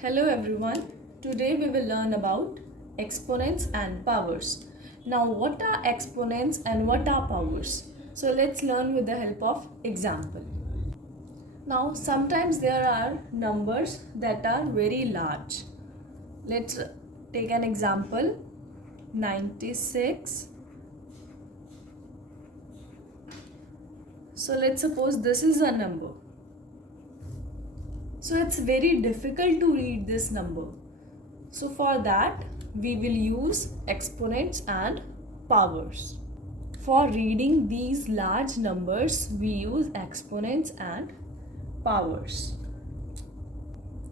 Hello everyone. Today we will learn about exponents and powers. Now what are exponents and what are powers? So let's learn with the help of example. Now sometimes there are numbers that are very large. Let's take an example 96. So let's suppose this is a number. So it's very difficult to read this number. So for that we will use exponents and powers. For reading these large numbers we use exponents and powers.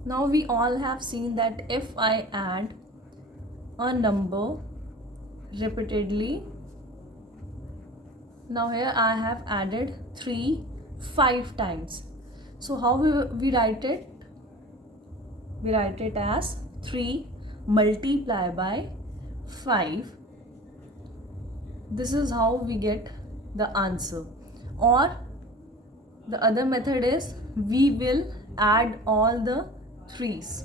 Now we all have seen that if I add a number repeatedly, now here I have added 3 5 times. So how we write it? We write it as 3 multiplied by 5. This is how we get the answer. Or the other method is we will add all the 3's.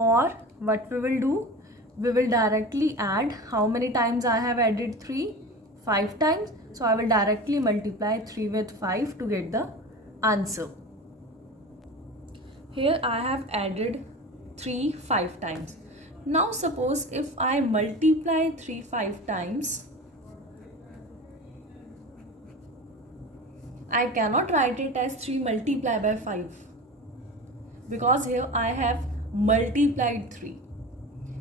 Or what we will do? We will directly add how many times I have added 3? 5 times. So I will directly multiply 3 with 5 to get the answer. Here I have added 3 5 times. Now suppose if I multiply 3 5 times, I cannot write it as 3 multiplied by 5 because here I have multiplied 3.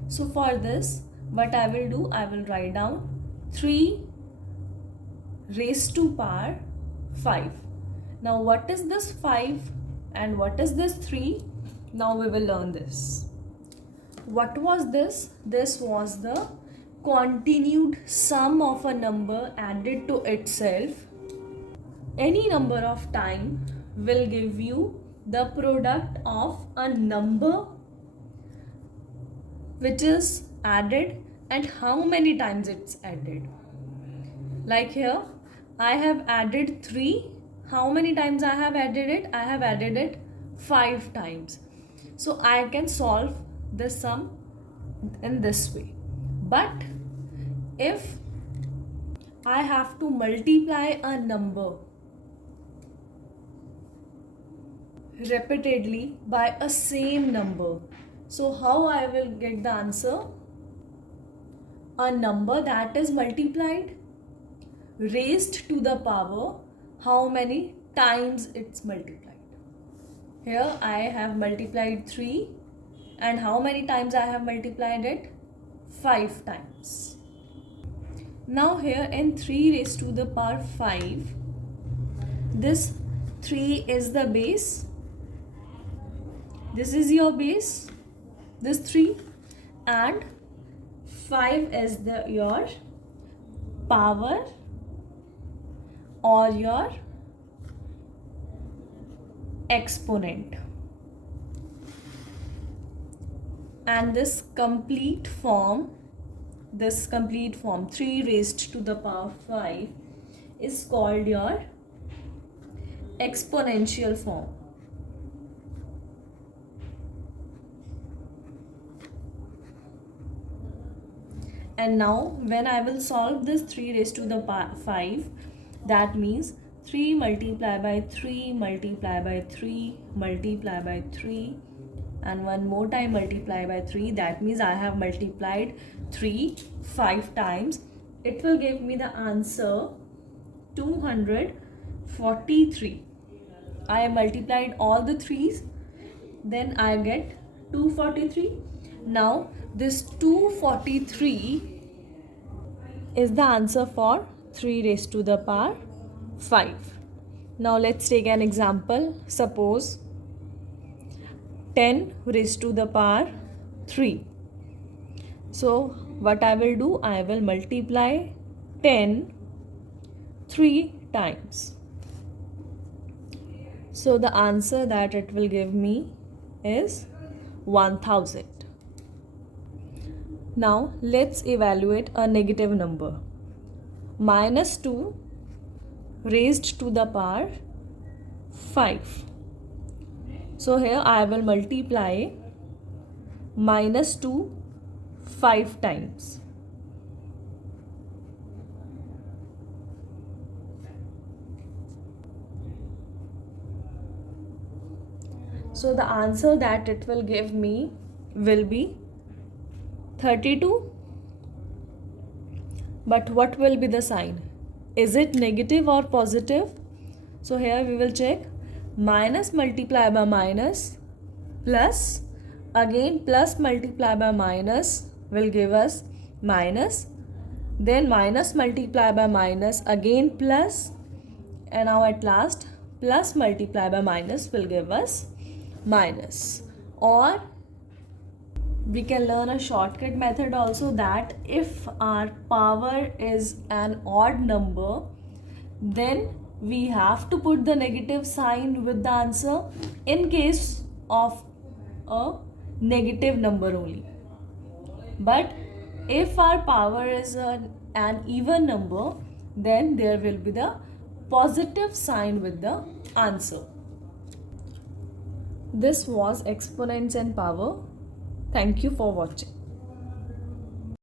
So for this what I will do, I will write down 3 raised to power 5. Now what is this 5 and what is this 3? Now we will learn this. What was this? This was the continued sum of a number added to itself. Any number of time will give you the product of a number which is added and how many times it's added. Like here I have added 3. How many times I have added it? I have added it 5 times. So I can solve this sum in this way. But if I have to multiply a number repeatedly by a same number, so how I will get the answer? A number that is multiplied raised to the power how many times it's multiplied. Here I have multiplied 3 and how many times I have multiplied it? 5 times. Now here in 3 raised to the power 5, this 3 is the base. This is your base, this 3, and 5 is your power or your exponent. And this complete form 3 raised to the power 5 is called your exponential form. And now when I will solve this 3 raised to the power 5, that means 3 multiplied by 3 multiplied by 3 multiplied by 3 and one more time multiply by 3. That means I have multiplied 3 5 times. It will give me the answer 243. I have multiplied all the 3's, then I get 243. Now this 243 is the answer for 3 raised to the power 5. Now let's take an example. Suppose 10 raised to the power 3. So what I will do, I will multiply 10 3 times. So the answer that it will give me is 1000. Now let's evaluate a negative number. Minus 2 raised to the power 5. So here I will multiply minus 2 5 times. So the answer that it will give me will be 32. But what will be the sign? Is it negative or positive? So here we will check. Minus multiplied by minus plus, again plus multiplied by minus will give us minus, then minus multiplied by minus, again plus, and now at last plus multiplied by minus will give us minus. Or we can learn a shortcut method also, that if our power is an odd number, then we have to put the negative sign with the answer in case of a negative number only. But if our power is an even number, then there will be the positive sign with the answer. This was Exponents and Power. Thank you for watching.